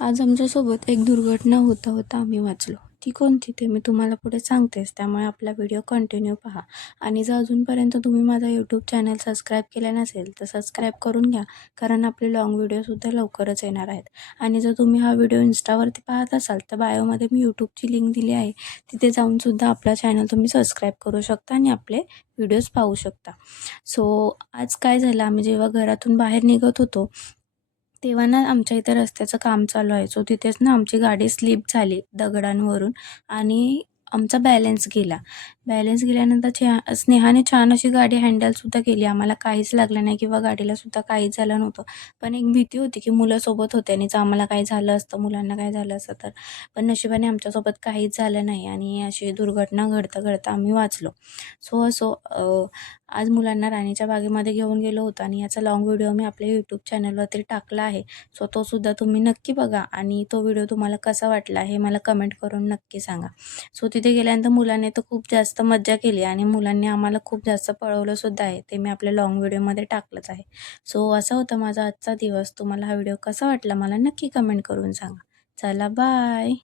आज आमच्यासोबत एक दुर्घटना होता होता आम्ही वाचलो. ती कोणती ते मी तुम्हाला पुढे सांगतेच. त्यामुळे आपला व्हिडिओ कंटिन्यू पहा. आणि जर अजूनपर्यंत तुम्ही माझा यूट्यूब चॅनल सबस्क्राईब केला नसेल तर सबस्क्राईब करून घ्या, कारण आपले लाँग व्हिडिओसुद्धा लवकरच येणार आहेत. आणि जर तुम्ही हा व्हिडिओ इन्स्टावरती पाहत असाल तर बायोमध्ये मी यूट्यूबची लिंक दिली आहे. तिथे जाऊनसुद्धा आपला चॅनल तुम्ही सबस्क्राईब करू शकता आणि आपले व्हिडिओज पाहू शकता. आज काय झालं, आम्ही जेव्हा घरातून बाहेर निघत होतो तेव्हा ना आमच्या इथे रस्त्याचं काम चालू आहे. तिथेच ना आमची गाडी स्लिप झाली दगडांवरून आणि आमचा बॅलन्स गेला. बॅलन्स गेल्यानंतर स्नेहाने छान अशी गाडी हँडलसुद्धा केली. आम्हाला काहीच लागलं नाही किंवा गाडीलासुद्धा काहीच झालं नव्हतं. पण एक भीती होती की मुलं सोबत होते आणि जर आम्हाला काही झालं असतं, मुलांना काही झालं असतं तर. पण नशिबाने आमच्यासोबत काहीच झालं नाही आणि अशी दुर्घटना घडता आम्ही वाचलो. आज मुलांना राणीच्या बागेमध्ये घेऊन गेलो होतो आणि याचा लाँग व्हिडिओ मी आपल्या यूट्यूब चॅनलवरती टाकला आहे. तोसुद्धा तुम्ही नक्की बघा आणि तो व्हिडिओ तुम्हाला कसा वाटला हे मला कमेंट करून नक्की सांगा. तिथे गेल्यानंतर मुलांनी तर खूप जास्त मज्जा केली आणि मुलांनी आम्हाला खूप जास्त पळवलंसुद्धा आहे. ते मी आपल्या लाँग व्हिडिओमध्ये टाकलंच आहे. असा होता माझा आजचा दिवस. तुम्हाला हा व्हिडिओ कसा वाटला मला नक्की कमेंट करून सांगा. चला बाय.